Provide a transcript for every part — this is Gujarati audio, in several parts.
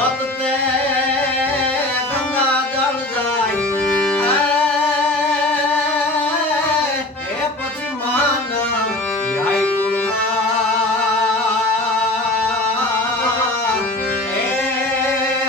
ગોતતે ગંગા જળ જાય એ પછી માન યાય ગુણમાં એ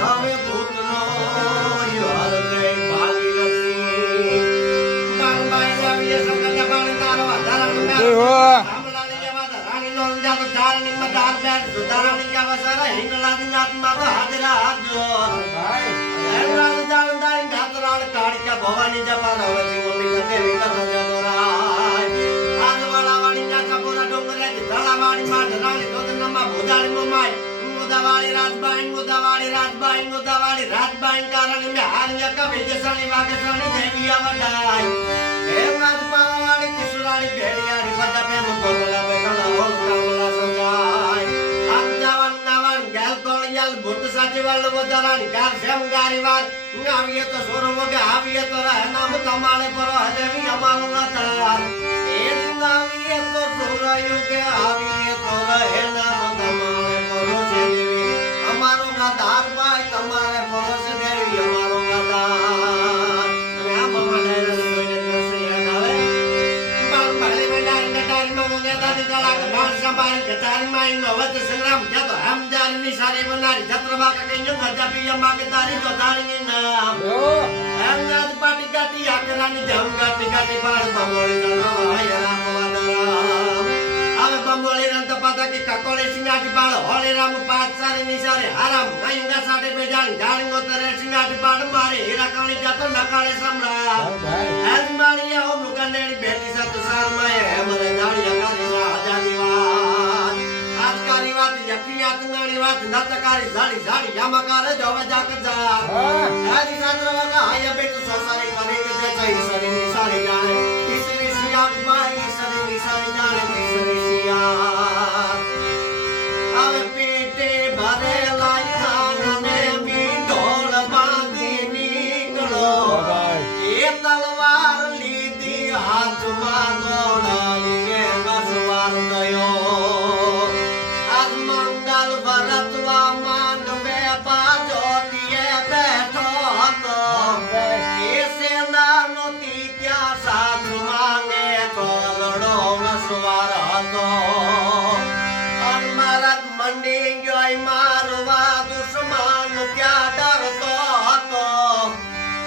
હવે ભૂતનો યુહલ ગઈ ભાગી રસી બાણબાઈ આવીએ સંગત બાણનારો આધારણ મેં રામલાલી જેવા ધરાણી નો અંજાતો ધારણી માં ધાર બેઠ સુધારણી કા વસરા હિંગલાની આત્મા તો હાજરા હાજો ભાઈ એમરાજ જાણદારી ગાતરાળ કાળિકા ભવાની જપા રવજી મમ્મી દેવી કથા જદોરાય આજવાળા વાણી ના કપોરા ડોંગરે ધળાવાણી માં ધરાણી દોદનમાં ભોજાળી મમાય મુદાવાળી રાજબાઈ કારણ મે હારિયા કા વિજયસણી વાગસણી દેવી આવડાય હે માજ પાવાળી કિશોરાણી ભેડિયાળી બધા પ્રેમ કોરલા બેઠા હોલ કામલા સંજાય આમ જવાન નાવાન ગેલ કોળિયાલ ભૂત સાચી વાળ વધારાણી ગાર જેમ ગારીવાર આવીએ તો સોરો વગે આવીએ તો રહે નામ તમારે પરો દેવી અમારું નતાર એ દિન આવીએ તો સોરો યુગે આવીએ તો રહે નામ તમારે પરો છે દેવી અમારો ગાદાર ભાઈ તમારે પરો છે દેવી અમારો ગાદાર અને આ મમાને રસોઈને દોસી આવે બાળ બાળી મેડાઈ નટારી મંગે દાદી કાળા ઘાણ સંભાળી ગતારી માઈ નો વત સંગ્રામ જતો હમજાર ની સારી બનારી જત્રબા કે કઈ મજા પિયા માગે તારી તો તારી નામ અંગાજ પાટી કાટી આકરાની જમ કાટી કાટી બાળ બમોળી જનવાય રામ વાદરામ આવે બમોળી રંત પાતા કે કકોળી સિંગાટી બાળ હોળી રામ પાચ સારી નિસારે હારામ આયુંગા સાડે પે જાણી જાણી ગોતરે સિંગાટી બાળ મારે હીરા કાણી જાતો નકાળે સમરા આજ મારી હો મુકનેડી બેટી સત સારમાય હમરે દાળિયા કારી આજાદી વાત આજકારી વાત યકિયાત નાણી વાત નતકારી ઝાડી ઝાડી યામકારે જોવે જાક જા આજી સાંદ્રવા આયા બેટ સોસારી કરે કે જે ચઈ સરી નિસારી જાણે ઈસરી સિયાક બાઈ ઈસરી નિસારી જાણે ઈસરી સિયા આવે પીટે ભરે લાઈ ખાને મી ઢોલ બાંધી નીકળો એ તલવાર લીધી હાથમાં ગોળાલી એ વસવાર ગયો આજ મંગલ વરતવા માનવે બાજોતીએ બેઠો હતો એ સેનાનો ત્યાં સાથ માંગે કોલડો વસવાર હતો અનમરદ મંડી ગયો મારવા દુશ્મન ક્યાં ડરતો હતો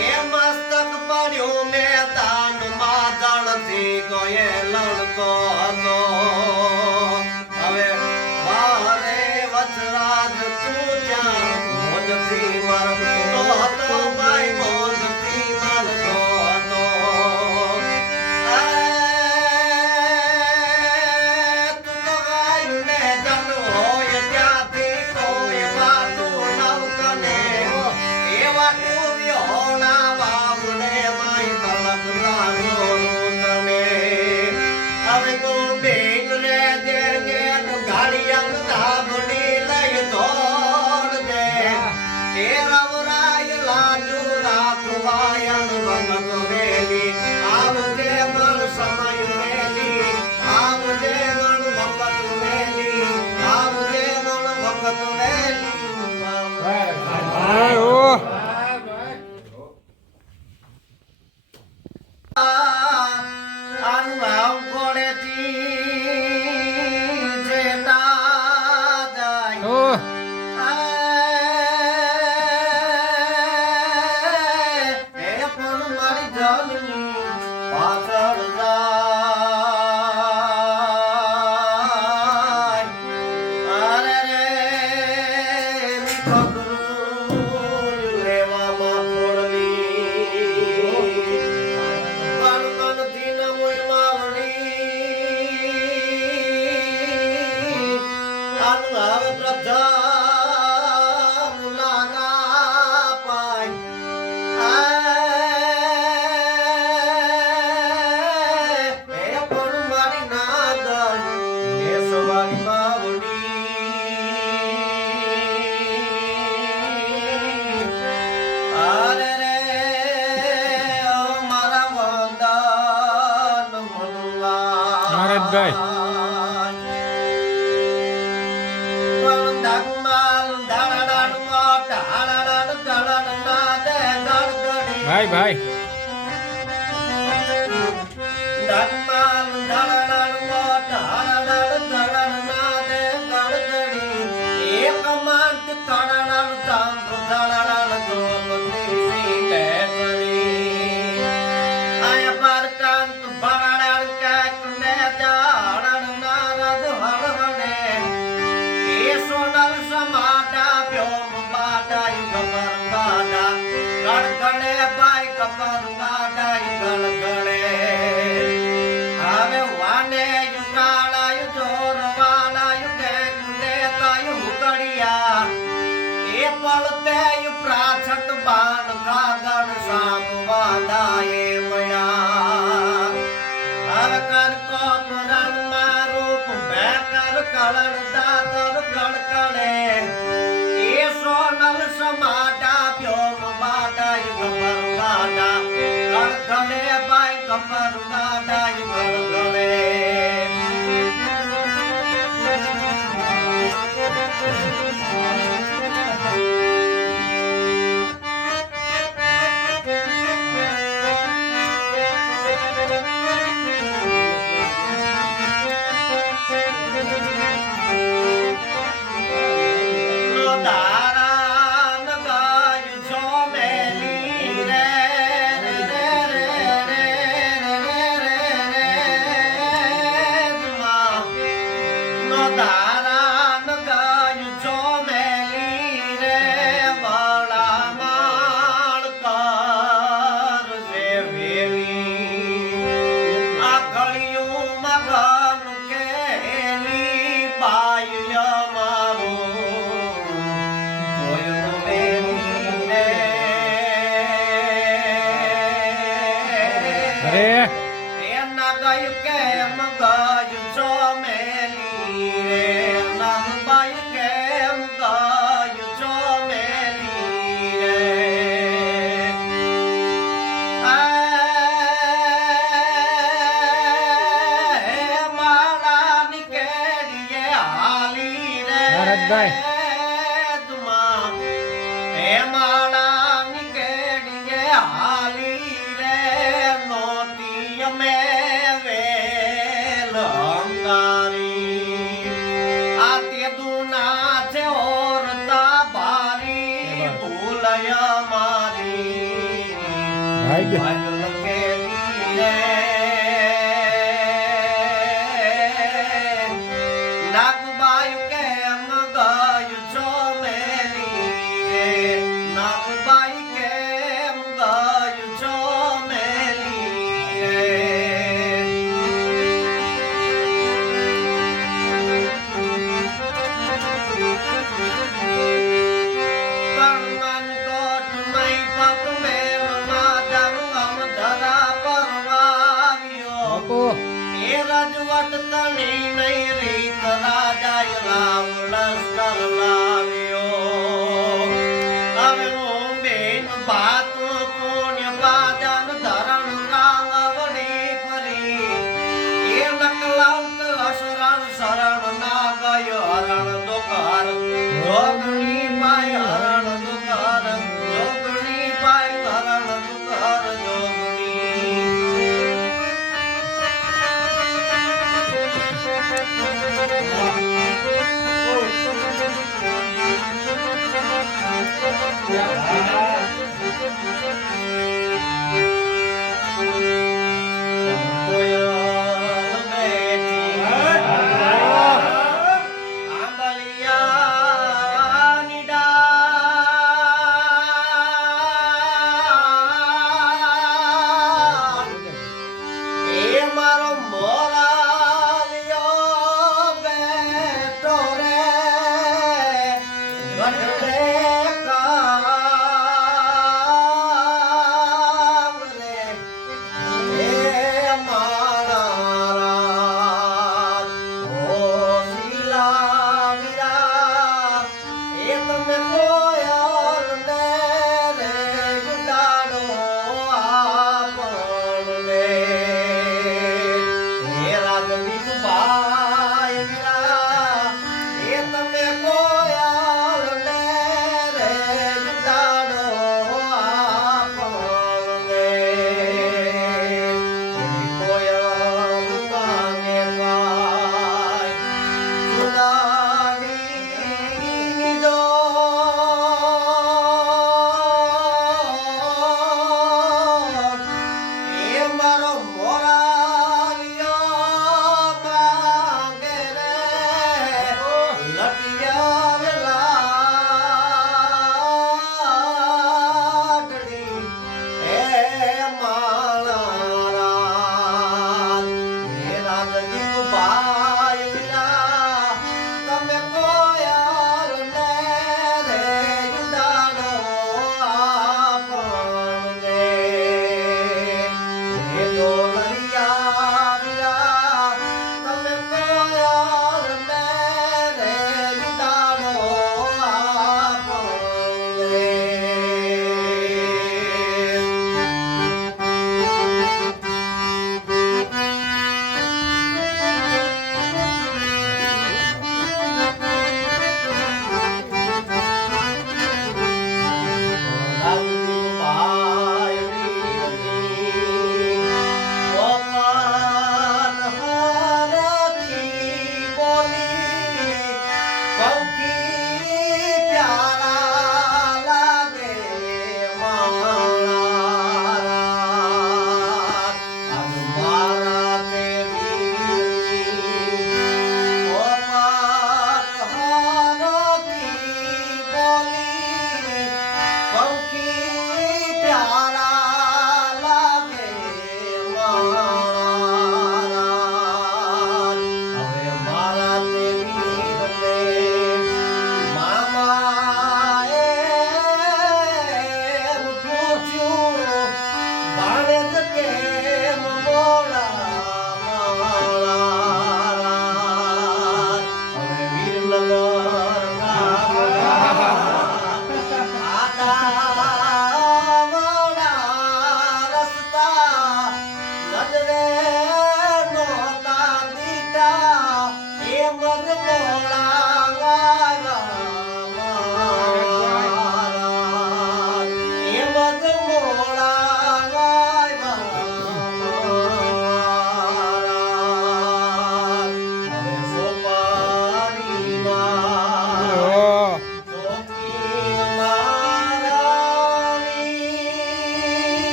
એ મસ્તક પડ્યું મેદાનમાં જળથી ગયે લડતો હતો હવે બારે વચરાજ તું ત્યાં મોજથી મરતો હતો ભાઈ મોજથી મરતો હતો તું તો ગાયુને જન હોય ત્યાંથી કોઈ વાતું નવકને એવા તું વિહોણા બાબુને માઈ તલક લાગોનું તને હવે તું બેગ રે દે ગાડી અંગ ધાબડી લઈ દોડ દે એ રવરાય લાજુ રાખવાયન ભગત વેલી આવજે મન સમય વેલી આવજે મન ભગત વેલી આવજે મન ભગત વેલી અનુભવ કોડેથી જેતા જાય એ પણ મારી જમીન પાછળ જાય અરે રે મીઠો ગુરુ લેવામાં ફોડલી મનથી ન મોય માવડી અનુભવ પ્રથમ લાગા પાય એ પણ મારી નાદ એ સવારી માવડી અરે રે મારા વંદન મનવા નારદભાઈ પણ ભાઈ ભાઈ પ્રાછટ બાણ કાગળ સામવાદાએ મળ્યા હવે કર કોપરણ મારૂપ baker કળણ દાતર કળકળે A Sonal સમાટા પ્યોમ બાડાય Gabbar બાડા કળકળે by Gabbar બાડાય ગળગળે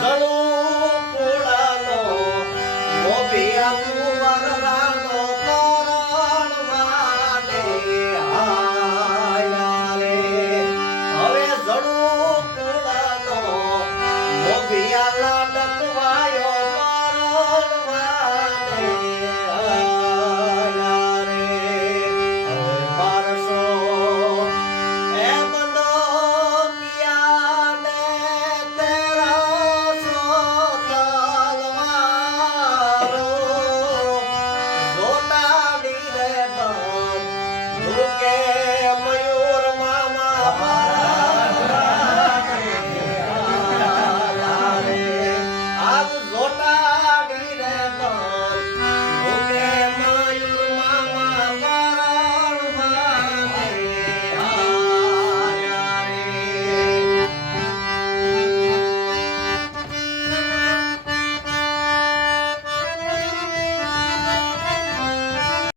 જળો